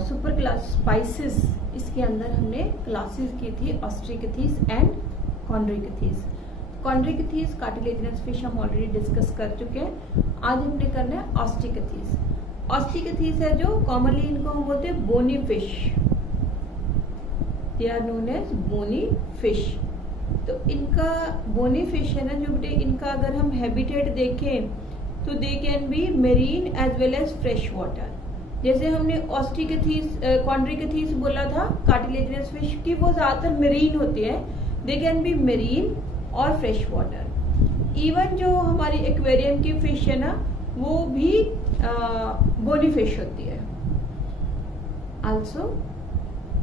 Super class spices, इसके अंदर हमने क्लासेस की थी ऑस्ट्रिकथीस एंड कॉन्ड्रिकथीस। कॉन्ड्रिकथीस कार्टिलेजिनस फिश हम ऑलरेडी डिस्कस कर चुके हैं। आज हमने करना है ऑस्ट्रिकथीस। ऑस्ट्रिकथीस है जो कॉमनली इनको हम बोलते हैं bony fish, they are known as bony fish. तो इनका बोनी फिश है ना जो बेटे, इनका अगर हम हैबिटेट देखें तो they can be marine as well as fresh water. जैसे हमने ऑस्ट्रिकथीस कॉन्ड्रिकथीस बोला था कार्टिलेजिनस फिश की, वो ज्यादातर मेरीन होती है, दे कैन बी मेरीन और फ्रेश वाटर। इवन जो हमारी एक्वेरियम की फिश है ना वो भी बोनी फिश होती है, आल्सो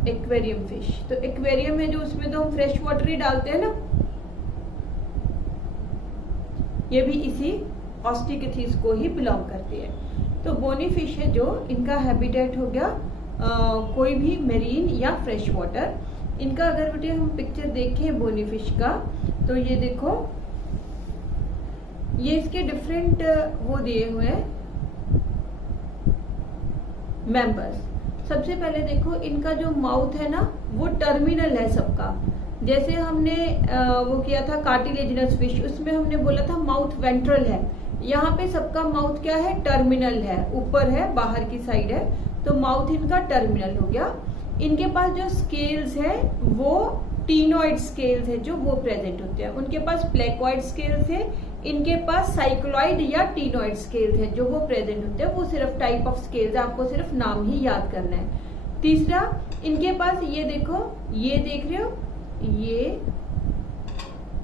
एक्वेरियम फिश। तो एक्वेरियम है जो उसमें तो हम फ्रेश वाटर ही डालते हैं ना, ये भी इसी ऑस्ट्रिकथीस को ही बिलोंग करती है। तो बोनी फिश है जो, इनका हैबिटेट हो गया कोई भी मेरीन या फ्रेश वाटर। इनका अगर बेटे हम पिक्चर देखें बोनी फिश का, तो ये देखो, ये इसके डिफरेंट वो दिए हुए हैं मेंबर्स। सबसे पहले देखो इनका जो माउथ है ना वो टर्मिनल है सबका। जैसे हमने वो किया था कार्टिलेजिनस फिश, उसमें हमने बोला था माउथ वेंट्रल है, यहाँ पे सबका माउथ क्या है, टर्मिनल है, ऊपर है, बाहर की साइड है, तो माउथ इनका टर्मिनल हो गया। इनके पास जो स्केल्स है वो टीनोइड स्केल्स है जो वो प्रेजेंट होते हैं। उनके पास प्लेकोइड स्केल्स है, इनके पास साइक्लॉइड या टीनोइड स्केल्स है जो वो प्रेजेंट होते हैं। वो सिर्फ टाइप ऑफ स्केल्स है, आपको सिर्फ नाम ही याद करना है। तीसरा, इनके पास ये देखो, ये देख रहे हो, ये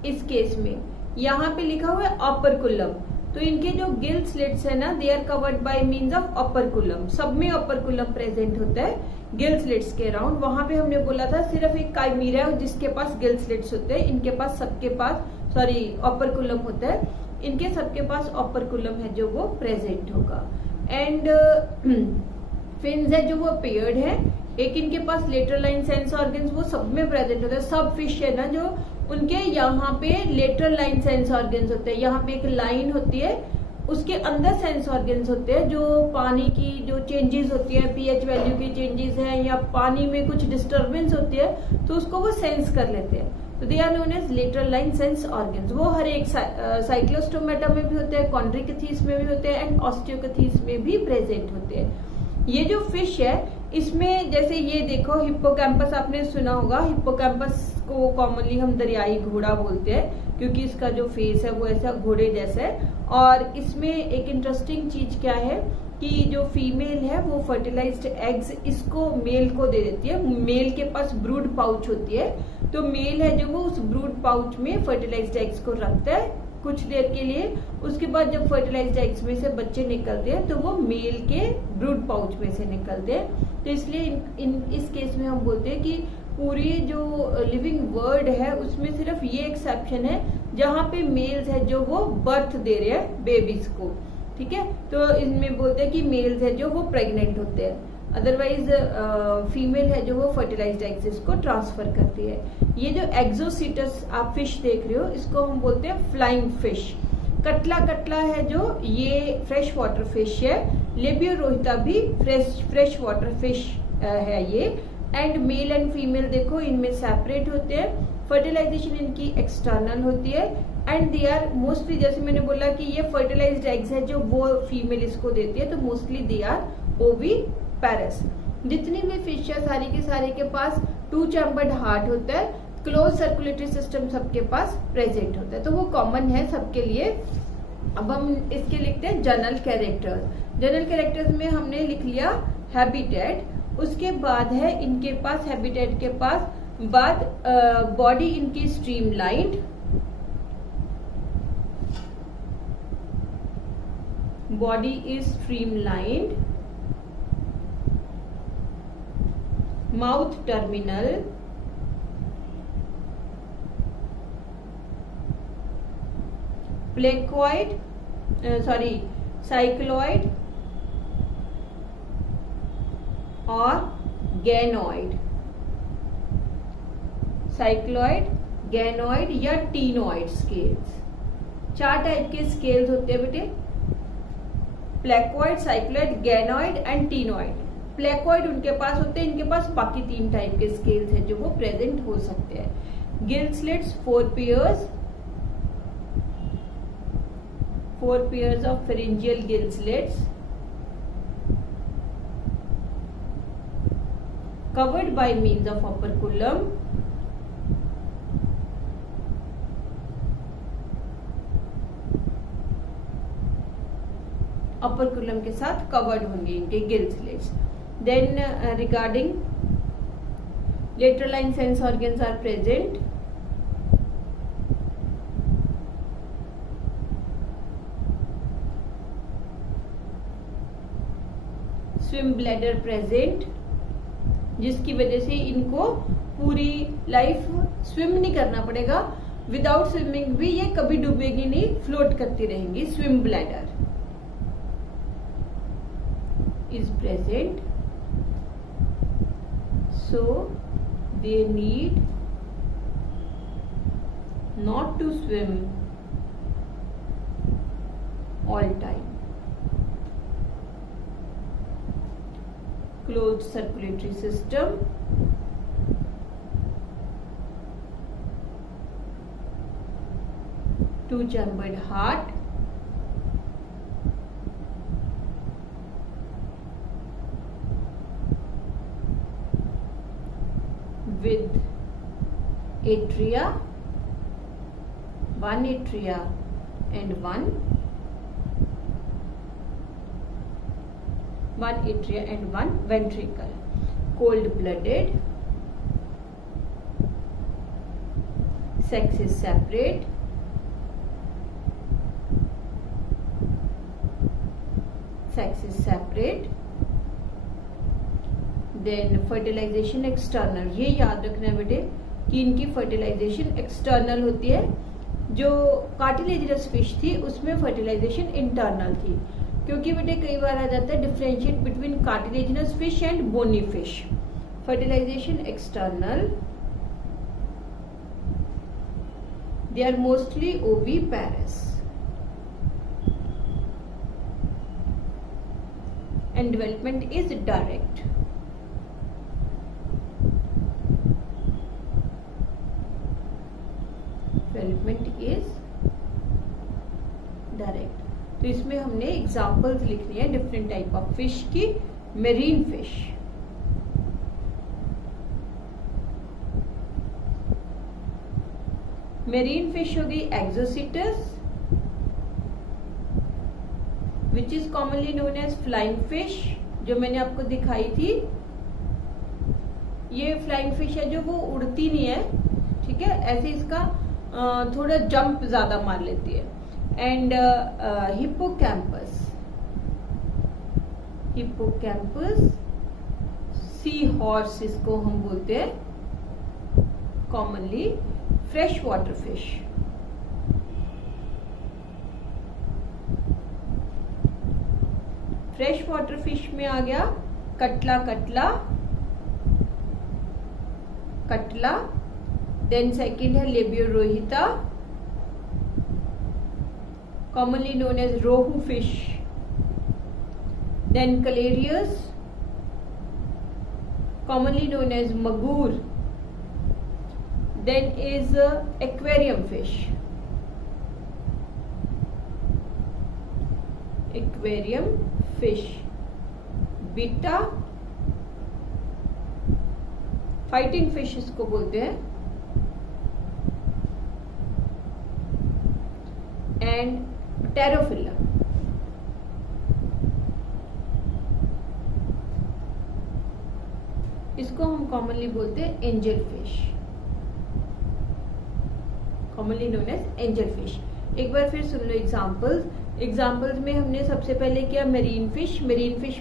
इस केस में यहाँ पे लिखा हुआ है ऑपरकुलम। तो इनके जो गिल स्लिट्स है ना, they are covered by means of operculum. सब में ऑपरकुलम प्रेजेंट होता है गिल स्लिट्स के अराउंड। वहां पे हमने बोला था सिर्फ एक काइमीरा है जिसके पास गिल स्लिट्स होते हैं, इनके पास सबके पास ऑपरकुलम होता है, इनके सबके पास ऑपरकुलम है जो वो प्रेजेंट होगा। एंड फिन्स है जो वो पेयर्ड है, एक इनके पास लेटरल लाइन सेंस ऑर्गन्स वो सब में प्रेजेंट होता है। सब फिश है ना जो, उनके यहाँ पे लेटरल लाइन सेंस ऑर्गन्स होते हैं, यहाँ पे एक लाइन होती है, उसके अंदर सेंस ऑर्गन्स होते हैं जो पानी की जो चेंजेस होती है, पीएच वैल्यू की चेंजेस है या पानी में कुछ डिस्टर्बेंस होती है तो उसको वो सेंस कर लेते हैं। तो they are known as lateral line sense organs. वो हर एक साइक्लोस्टोमेटा में भी होते हैं, कॉन्ड्रिकथीस में भी होते हैं एंड ऑस्टियोकथीस में भी प्रेजेंट होते हैं। ये जो फिश है इसमें जैसे ये देखो हिप्पोकैम्पस आपने सुना होगा, हिप्पोकैम्पस को कॉमनली हम दरियाई घोड़ा बोलते हैं क्योंकि इसका जो फेस है वो ऐसा घोड़े जैसा है। और इसमें एक इंटरेस्टिंग चीज क्या है कि जो फीमेल है वो फर्टिलाइज्ड एग्स इसको मेल को दे देती है। मेल के पास ब्रूड पाउच होती है, तो मेल है जो वो उस ब्रूड पाउच में फर्टिलाइज्ड एग्स को रखता है कुछ देर के लिए। उसके बाद जब फर्टिलाइज्ड एग्स में से बच्चे निकलते हैं तो वो मेल के ब्रूड पाउच में से निकलते हैं। तो इसलिए इस केस में हम बोलते हैं कि पूरी जो लिविंग वर्ल्ड है उसमें सिर्फ ये एक्सेप्शन है जहाँ पे मेल्स है जो वो बर्थ दे रहे हैं बेबीज को, ठीक है। तो इसमें बोलते हैं कि मेल्स है जो वो प्रेग्नेंट होते हैं, अदरवाइज फीमेल है जो वो फर्टिलाइज्ड एग्स को ट्रांसफर करती है। ये जो एक्सोसीटस आप फिश देख रहे हो इसको हम बोलते हैं फ्लाइंग फिश। कटला है जो, ये फ्रेश वाटर फिश है। लेबियोरोहिता भी फ्रेश वाटर फिश है ये। एंड मेल एंड फीमेल देखो इनमें सेपरेट होते हैं। फर्टिलाइजेशन इनकी एक्सटर्नल होती है एंड दे आर मोस्टली, जैसे मैंने बोला कि ये फर्टिलाइज्ड एग्स है जो वो फीमेल इसको देती है, तो मोस्टली दे आर ओवीपेरस। जितनी भी फिश है सारी के सारे के पास 2 चैम्बर्ड हार्ट होता है, क्लोज सर्कुलेटरी सिस्टम सबके पास प्रेजेंट होता है, तो वो कॉमन है सबके लिए। अब हम इसके लिखते हैं जनरल कैरेक्टर्स। जनरल कैरेक्टर्स में हमने लिख लिया हैबिटेट, उसके बाद है इनके पास हैबिटेट के पास बाद बॉडी इनकी streamlined, body is streamlined, mouth terminal, placoid cycloid और गैनोइड। साइक्लॉइड, गैनोइड या टीनोइड स्केल्स, 4 टाइप के स्केल्स होते हैं बेटे, placoid, cycloid, ganoid and ctenoid. Placoid उनके पास होते हैं, इनके पास बाकी 3 टाइप के स्केल्स हैं जो वो प्रेजेंट हो सकते हैं। Gill slits 4 pairs of pharyngeal gill slits covered by means of operculum के साथ कवर्ड होंगे इनके gill slits. Then regarding lateral sense organs are present. Swim bladder present, जिसकी वजह से इनको पूरी लाइफ स्विम नहीं करना पड़ेगा, विदाउट स्विमिंग भी ये कभी डूबेगी नहीं, फ्लोट करती रहेंगी। Swim bladder is present, so they need not to swim all time. Closed circulatory system, two-chambered heart, with atria, one atria and one atria and one ventricle. Cold blooded, sex is separate, then fertilization external. ये याद रखना है बेटे कि इनकी fertilisation external होती है, जो कार्टिलेजिनस फिश थी उसमें फर्टिलाइजेशन इंटरनल थी, क्योंकि बेटे कई बार आ जाता है differentiate between cartilaginous fish and bony fish. Fertilization external, they are mostly oviparous and development is direct. तो इसमें हमने एग्जाम्पल्स लिखनी है डिफरेंट टाइप ऑफ फिश की। मेरीन फिश, मेरीन फिश होगी Exocoetus, which is commonly known as flying fish, जो मैंने आपको दिखाई थी। ये फ्लाइंग फिश है जो वो उड़ती नहीं है, ठीक है, ऐसे इसका थोड़ा जंप ज्यादा मार लेती है। एंड हिप्पोकैम्पस, सी हॉर्स इसको हम बोलते हैं commonly. Fresh water fish, fresh water fish में आ गया कटला, देन सेकंड है लेबियोरोहिता, commonly known as rohu fish, then calarius, commonly known as magur, then is aquarium fish, beta, fighting fish इसको बोलते हैं, एंड टेरोफिला। इसको हम कॉमनली बोलते हैं angel fish, commonly known as angel fish. एक बार फिर सुन लो एग्जाम्पल्स में हमने सबसे पहले किया मेरीन फिश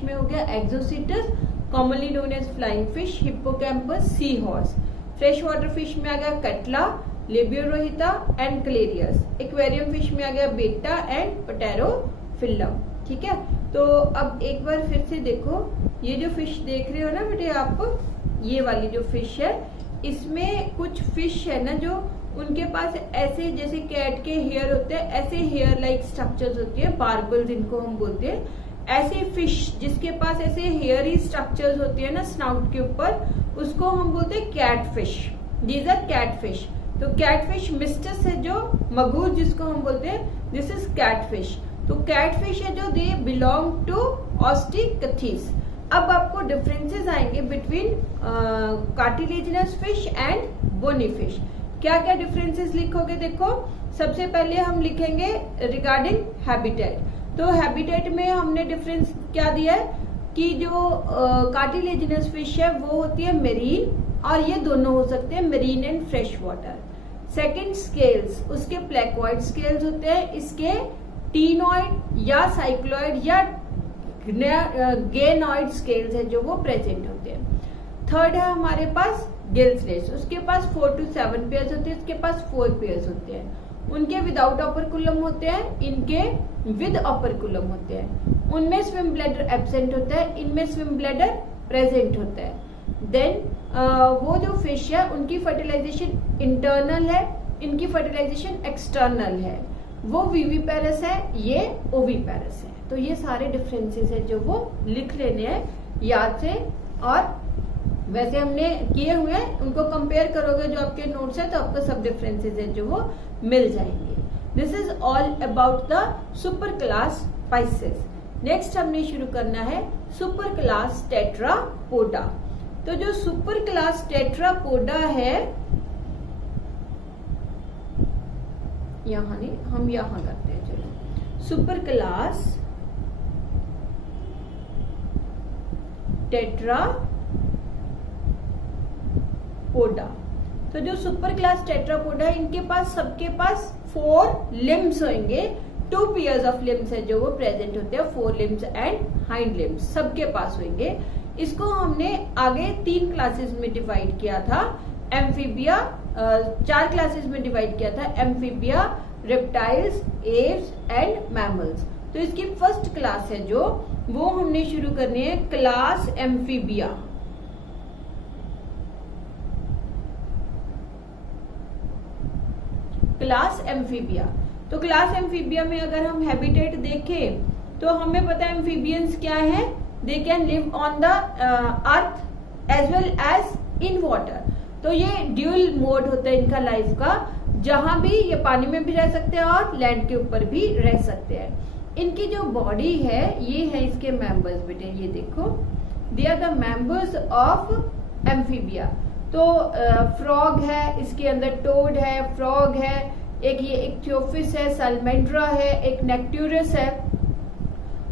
में हो गया Exocoetus, commonly known as flying fish, Hippocampus, sea horse. Fresh water fish में आ गया catla, Labeo rohita and Clarias. Aquarium fish में आ गया बेटा एंड पटेरोफिलम। ठीक है, तो अब एक बार फिर से देखो, ये जो फिश देख रहे हो ना बेटे आप, ये वाली जो फिश है, इसमें कुछ फिश है ना जो उनके पास ऐसे जैसे कैट के हेयर होते हैं, ऐसे हेयर लाइक स्ट्रक्चर्स होती है, बार्बल्स इनको हम बोलते हैं। ऐसे फिश जिसके पास ऐसे हेयरी स्ट्रक्चर्स होती है ना स्नाउट के ऊपर, उसको हम बोलते हैं कैटफिश। These are catfish. तो कैटफिश मिस्टस है जो मगुर जिसको हम बोलते हैं, दिस इज कैटफिश। तो कैटफिश है जो दे बिलोंग टू ऑस्टिकथीस। अब आपको डिफरेंसेस आएंगे between cartilaginous fish and bony fish. क्या क्या डिफरेंसेस लिखोगे? देखो, सबसे पहले हम लिखेंगे रिगार्डिंग हैबिटेट। तो हैबिटेट में हमने डिफरेंस क्या दिया है कि जो कार्टिलेजिनस फिश है वो होती है मेरीन, और ये दोनों हो सकते हैं marine and fresh water. Second, scales, उसके प्लेकोइड स्केल्स होते हैं, इसके टीनॉइड या साइक्लोइड या गेनॉइड स्केल्स है जो वो प्रेजेंट होते हैं। थर्ड है हमारे पास गिल स्लेट्स, उसके पास 4 to 7 पेयर्स होते हैं, इसके पास 4 पेयर्स होते हैं। उनके विदाउट ऑपरकुलम होते हैं, इनके विद ऑपरकुलम होते हैं। उनमें स्विम ब्लैडर एब्सेंट होता है, इनमें स्विम ब्लैडर प्रेजेंट होता है। देन वो जो फिश है उनकी फर्टिलाइजेशन इंटरनल है, इनकी फर्टिलाइजेशन एक्सटर्नल है। वो विविपेरस है, ये ओविपेरस है। तो ये सारे डिफरेंसेस है जो वो लिख लेने हैं याद से, और वैसे हमने किए हुए हैं, उनको कंपेयर करोगे जो आपके नोट्स है तो आपको सब डिफरेंसेस है जो वो मिल जाएंगे। This is all about the super class spices. Next हमने शुरू करना है सुपर क्लास टेट्रापोडा। तो जो सुपर क्लास टेट्रापोडा है, यहां नहीं, हम यहां करते हैं। चलो, सुपर क्लास टेट्रापोडा। तो जो सुपर क्लास टेट्रापोडा है, इनके पास सबके पास 4 लिम्स होंगे, 2 पेयर्स ऑफ लिम्स है जो वो प्रेजेंट होते हैं, 4 लिम्स एंड हाइंड लिम्स सबके पास होंगे। इसको हमने आगे 3 क्लासेस में डिवाइड किया था। एम्फीबिया 4 क्लासेस में डिवाइड किया था, amphibia, reptiles, Aves and mammals. तो इसकी फर्स्ट क्लास है जो वो हमने शुरू करनी है, क्लास एम्फीबिया। Class amphibia. तो क्लास एम्फीबिया में अगर हम हैबिटेट देखें तो हमें पता है एम्फीबियंस क्या है, they can live on the earth as well as in water. तो ये ड्यूल मोड होता है इनका लाइफ का, जहां भी ये पानी में भी रह सकते हैं और लैंड के ऊपर भी रह सकते हैं। इनकी जो बॉडी है ये है इसके मेंबर्स बेटे, ये देखो, they are the members of Amphibia. तो फ्रॉग है, इसके अंदर टोड है, फ्रॉग है, एक ये इक्थियोफिस है, सैलमेंड्रा है, एक नेक्ट्यूरस है।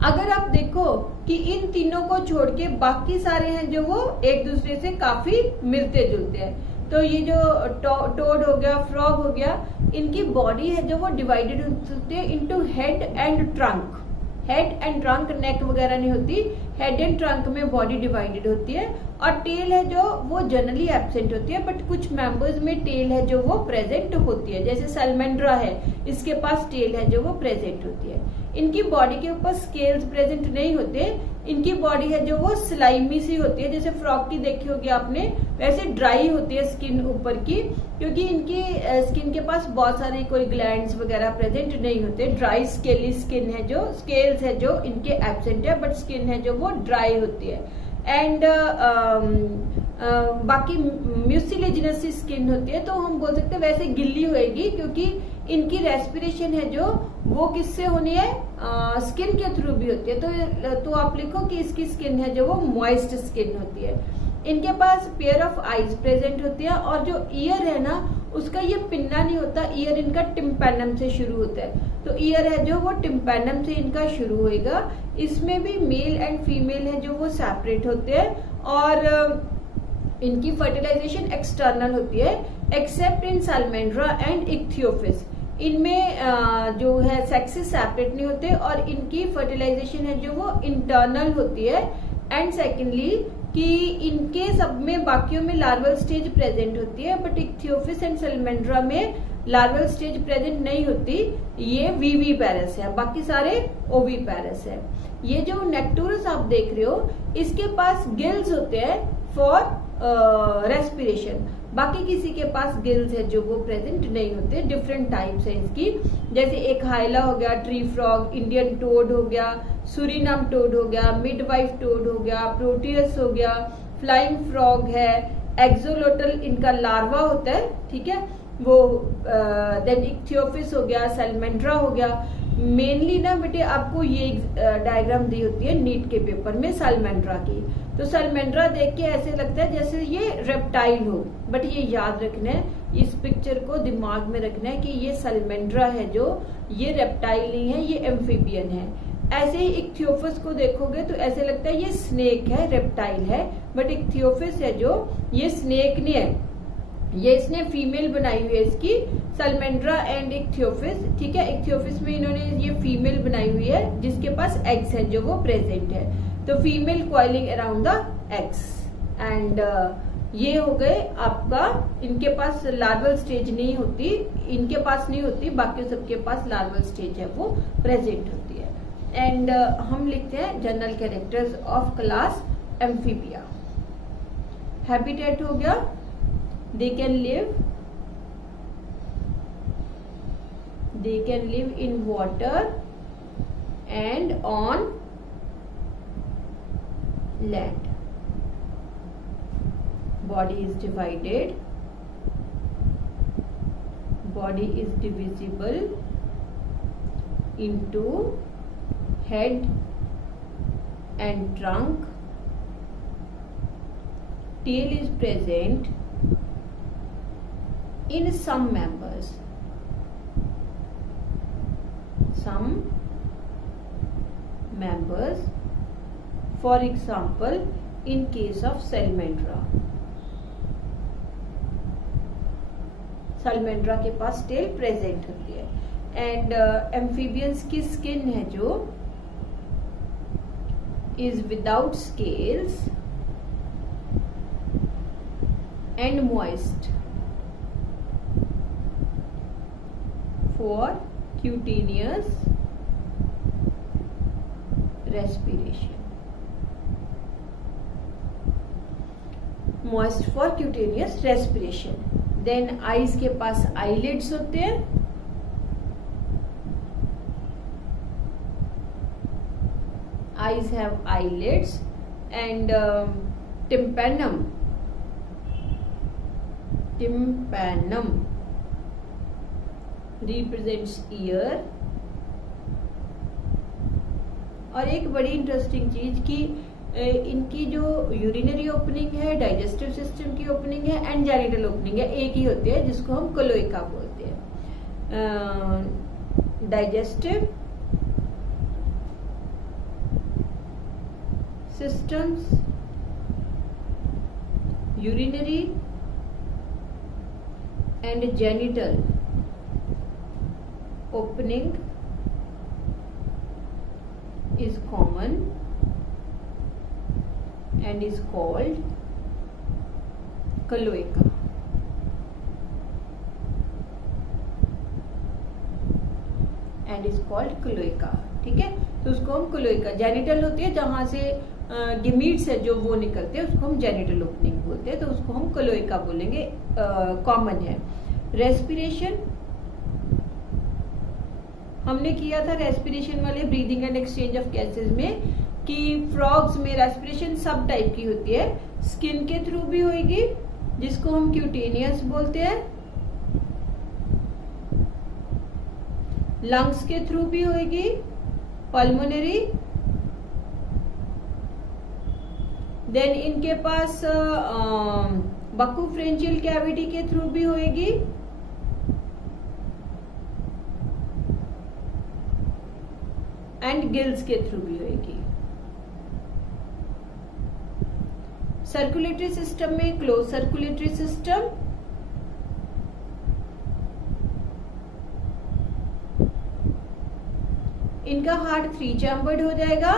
अगर आप देखो कि इन तीनों को छोड़ के बाकी सारे हैं जो वो एक दूसरे से काफी मिलते जुलते हैं। तो ये जो टोड हो गया, फ्रॉग हो गया, इनकी बॉडी है जो वो डिवाइडेड होती है into head and trunk. Head and trunk, neck वगैरह नहीं होती, हेड एंड ट्रंक में बॉडी डिवाइडेड होती है। और टेल है जो वो जनरली एब्सेंट होती है, बट कुछ मेंबर्स में टेल है जो वो प्रेजेंट होती है। जैसे सैलमेंड्रा है, इसके पास टेल है जो वो प्रेजेंट होती है। इनकी बॉडी के ऊपर स्केल्स प्रेजेंट नहीं होते, इनकी बॉडी है जो वो स्लाइमी सी होती है। जैसे फ्रॉग की देखी होगी आपने, वैसे ड्राई होती है स्किन ऊपर की, क्योंकि इनकी स्किन के पास बहुत सारे कोई ग्लैंड्स वगैरह प्रेजेंट नहीं होते। ड्राई स्केली स्किन है, जो स्केल्स है जो इनके एब्सेंट है, बट स्किन है जो वो ड्राई होती है। एंड बाकी म्यूसिलेजिनस स्किन होती है, तो हम बोल सकते हैं वैसे गिल्ली होएगी, क्योंकि इनकी रेस्पिरेशन है जो वो किससे होनी है, स्किन के थ्रू भी होती है। तो आप लिखो कि इसकी स्किन है जो वो मॉइस्ट स्किन होती है। इनके पास पेयर ऑफ आईज प्रेजेंट होती है, और जो ईयर है ना उसका ये पिन्ना नहीं होता, ईयर इनका टिम्पैनम से शुरू होता है। तो ईयर है जो वो टिम्पैनम से इनका शुरू होएगा। इसमें भी मेल एंड फीमेल है जो वो सेपरेट होते हैं, और इनकी फर्टिलाइजेशन एक्सटर्नल होती है, एक्सेप्ट इन सैलमेंड्रा एंड इक्थियोफिस। इनमें जो है सेक्सेस सेपरेट नहीं होते, और इनकी फर्टिलाइजेशन है जो वो इंटरनल होती है। एंड सेकेंडली कि इनके सब में बाकियों में लार्वल स्टेज प्रेजेंट होती है, बट इक्थियोफिस एंड सैलमेंड्रा में लार्वल स्टेज प्रेजेंट नहीं होती। ये विविपेरस है, बाकी सारे ओविपेरस है। ये जो नेक्टूरस आप देख रहे हो, इसके पास गिल्स होते हैं फॉर रेस्पिरेशन। बाकी किसी के पास गिल्स है जो वो प्रेजेंट नहीं होते। डिफरेंट टाइप्स है इसकी, जैसे एक हाइला हो गया, ट्री फ्रॉग, इंडियन टोड हो गया, सूरीनाम टोड हो गया, मिडवाइफ टोड हो गया, प्रोटियस हो गया, फ्लाइंग फ्रॉग है, एक्सोलोटल इनका लार्वा होता है, ठीक है वो, देन इक्थियोफिस हो गया, सैलमेंड्रा हो गया। मेनली ना बेटे आपको ये डायग्राम दी होती है नीट के पेपर में सैलमेंड्रा की, तो सैलमेंड्रा देख के ऐसे लगता है जैसे ये रेप्टाइल हो, बट ये याद रखना है, इस पिक्चर को दिमाग में रखना है कि ये सैलमेंड्रा है जो, ये रेप्टाइल नहीं है, ये एम्फीबियन है। ऐसे ही इक्थियोफिस को देखोगे तो ऐसे लगता है ये स्नेक है, रेप्टाइल है, बट इक्थियोफिस है जो, ये स्नेक नहीं है, ये इसने फीमेल बनाई हुई है इसकी, सैलमेंड्रा एंड इक्थियोफिस, ठीक है। इक्थियोफिस में इन्होंने ये फीमेल बनाई हुई है जिसके पास एग्स है जो वो प्रेजेंट है, तो female coiling around the eggs, and ये हो गए आपका, इनके पास लार्वल स्टेज नहीं होती, इनके पास नहीं होती, बाकी सबके पास लार्वल स्टेज है वो प्रेजेंट होती है। एंड हम लिखते हैं general characters of class amphibia. Habitat हो गया, they can live in water and on land. Body is divided, body is divisible into head and trunk, tail is present in some members, for example in case of salamandra के पास tail present होती है। And amphibians की skin है जो is without scales and moist for cutaneous respiration, moist for cutaneous respiration। then eyes के पास eyelids होते हैं, eyes have eyelids, and tympanum represents ear। और एक बड़ी इंटरेस्टिंग चीज कि इनकी जो यूरिनरी ओपनिंग है, डाइजेस्टिव सिस्टम की ओपनिंग है एंड जेनिटल ओपनिंग है, एक ही होती है जिसको हम क्लोएका बोलते हैं। Digestive systems, urinary and genital opening is common and is called cloaca। and is called cloaca, ठीक है। तो उसको हम क्लोएका, जेनिटल होती है जहां से गिमीट्स है जो वो निकलते हैं, उसको हम जेनिटल ओपनिंग बोलते हैं, तो उसको हम क्लोएका बोलेंगे, कॉमन है। रेस्पिरेशन हमने किया था रेस्पिरेशन वाले breathing and exchange of gases में कि फ्रॉग्स में रेस्पिरेशन सब टाइप की होती है, स्किन के थ्रू भी होगी जिसको हम क्यूटेनियस बोलते हैं, लंग्स के थ्रू भी होगी पल्मोनरी, देन इनके पास बक्यूफ्रेंजियल कैविटी के थ्रू भी होगी, एंड गिल्स के थ्रू भी होगी। सर्कुलेटरी सिस्टम में क्लोज सर्कुलेटरी सिस्टम, इनका हार्ट 3 चैम्बर्ड हो जाएगा,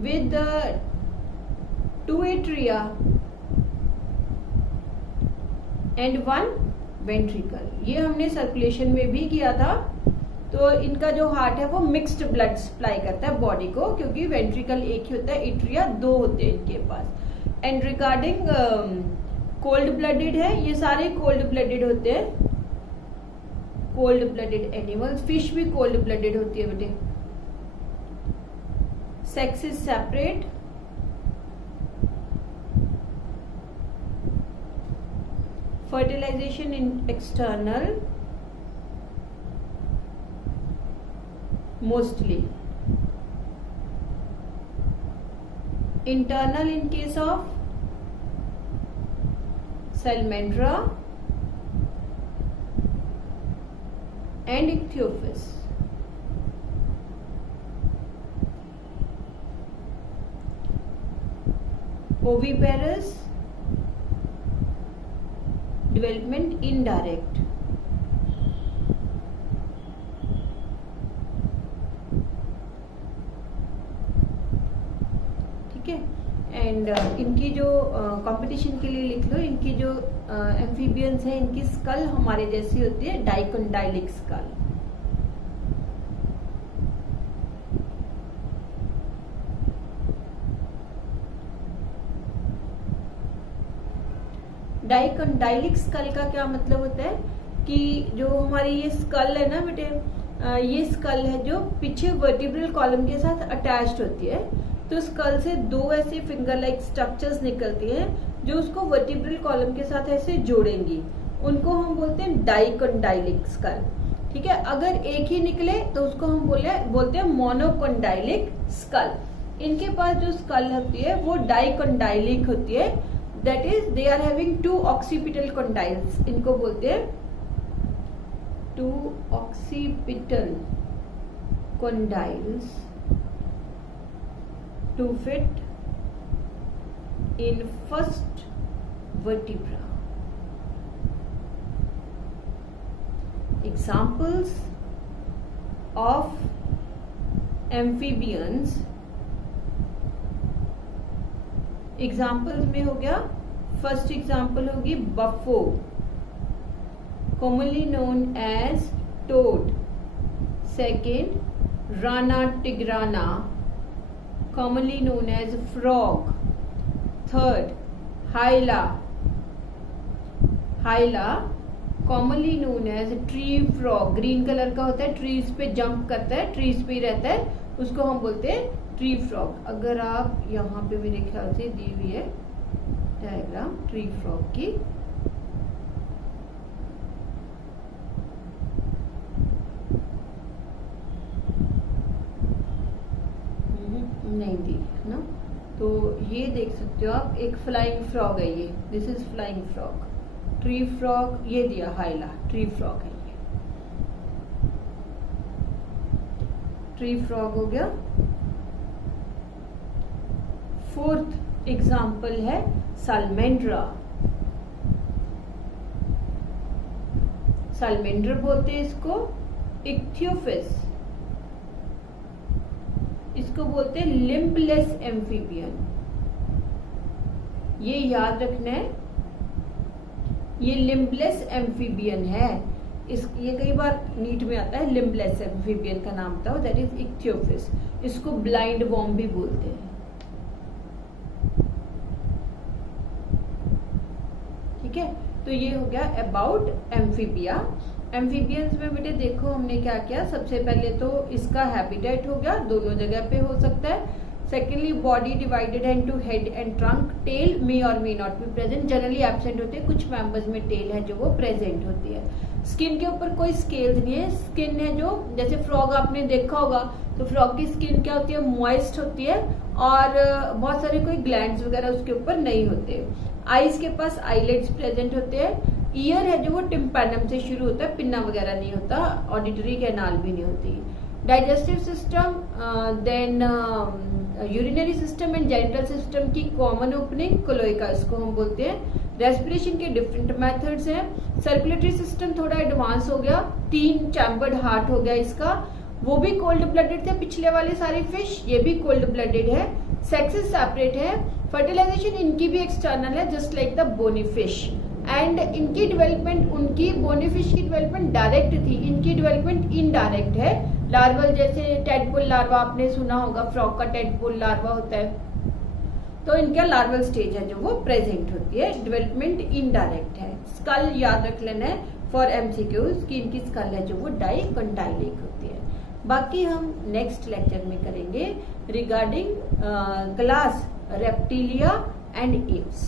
विद 2 एट्रिया एंड 1 वेंट्रिकल। ये हमने सर्कुलेशन में भी किया था, तो इनका जो हार्ट है वो मिक्स्ड ब्लड सप्लाई करता है बॉडी को, क्योंकि वेंट्रिकल एक ही होता है, एट्रिया 2 होते हैं इनके पास। एंड रिगार्डिंग कोल्ड ब्लडेड है, ये सारे कोल्ड ब्लडेड होते हैं, कोल्ड ब्लडेड एनिमल्स। फिश भी कोल्ड ब्लडेड होती है बेटे। Sex is separate, fertilization in external mostly, internal in case of Salamandra and Ichthyophis. Oviparous development indirect, ठीक है। एंड इनकी जो कंपटीशन के लिए लिख लो, इनकी जो एम्फीबियंस है इनकी स्कल हमारे जैसी होती है, डाइकोंडाइलिक स्कल। डाइकोंडाइलिक स्कल का क्या मतलब होता है कि जो हमारी ये स्कल है ना बेटे, ये स्कल है जो पीछे वर्टिब्रल कॉलम के साथ अटैच्ड होती है। तो स्कल से 2 ऐसे फिंगर लाइक स्ट्रक्चर्स निकलती हैं जो उसको वर्टिब्रल कॉलम के साथ ऐसे जोड़ेंगी, उनको हम बोलते हैं डाइकोंडाइलिक स्कल, ठीक है। अगर एक ही निकले तो उसको हम बोलते हैं मोनोकोंडाइलिक स्कल। इनके पास जो स्कल होती है वो डाइकोंडाइलिक होती है, that is they are having 2 occipital condyles, इनको बोलते हैं 2 occipital condyles to fit in first vertebra. Examples of amphibians, examples में हो गया, फर्स्ट एग्जाम्पल होगी Bufo, commonly known as toad. Second, rana tigrana, commonly known as frog. Third, hyla, commonly known as tree frog. Green colour का होता है, trees पे jump करता है, ट्रीज पे ही रहता है, उसको हम बोलते हैं ट्री फ्रॉग। अगर आप यहाँ पे मेरे ख्याल से दी हुई है डायग्राम ट्री फ्रॉग की, नहीं दी है ना, तो ये देख सकते हो आप, एक फ्लाइंग फ्रॉग है ये, this is flying frog. Tree frog ये दिया हाइला, ट्री फ्रॉग है ये, ट्री फ्रॉग हो गया। फोर्थ एग्जाम्पल है सालमेंड्रा। सालमेंड्रा बोलते हैं इसको, इक्थियोफिस इसको बोलते हैं, लिम्बलेस एम्फीबियन। ये याद रखना है, ये लिम्बलेस एम्फीबियन है। ये कई बार नीट में आता है, लिम्बलेस एम्फीबियन का नाम बताओ, दैट इज इक्थियोफिस। इसको ब्लाइंड वॉर्म भी बोलते हैं, ठीक है। तो ये हो गया अबाउट एम्फीबिया। एम्फीबियंस में बेटे देखो हमने क्या किया, सबसे पहले तो इसका हैबिटेट हो गया, दोनों जगह पे हो सकता है। Secondly, body divided into head and trunk, tail may और may not be present, generally absent होते हैं, कुछ मेंबर्स में टेल है जो वो प्रेजेंट होती है। स्किन के ऊपर कोई स्केल्स नहीं है, स्किन है जो, जैसे फ्रॉग आपने देखा होगा, तो फ्रॉग की स्किन क्या होती है, मॉइस्ट होती है, और बहुत सारे कोई ग्लैंड्स वगैरह उसके ऊपर नहीं होते। आईज के पास आईलेट्स प्रेजेंट होते हैं। ईयर है जो वो टिम्पैनम से शुरू होता है, पिन्ना वगैरह नहीं होता, ऑडिटरी कैनाल भी नहीं होती। Digestive system, then urinary system and genital system की कॉमन ओपनिंग क्लोएका इसको हम बोलते हैं। रेस्पिरेशन के डिफरेंट मेथड्स हैं। सर्कुलेटरी सिस्टम थोड़ा एडवांस हो गया, 3 चैम्बर्ड हार्ट हो गया इसका, वो भी कोल्ड ब्लडेड थे पिछले वाले सारे फिश, ये भी कोल्ड ब्लडेड है। सेक्सेस सेपरेट है। फर्टिलाइजेशन इनकी भी एक्सटर्नल है, just like the bony fish. And इनकी डेवलपमेंट, उनकी बोनीफिश की डेवलपमेंट डायरेक्ट थी, इनकी डेवलपमेंट इनडायरेक्ट है। लार्वल जैसे टेडपोल लार्वा आपने सुना होगा, फ्रॉग का टेडपोल लार्वा होता है, तो इनका लार्वल स्टेज है जो वो प्रेजेंट होती है, डेवलपमेंट इनडायरेक्ट है। स्कल याद रख लेना है फॉर एमसीक्यूज कि इनकी स्कल है जो वो डाइकंटाइलिक होती है। बाकी हम नेक्स्ट लेक्चर में करेंगे regarding class reptilia and apps.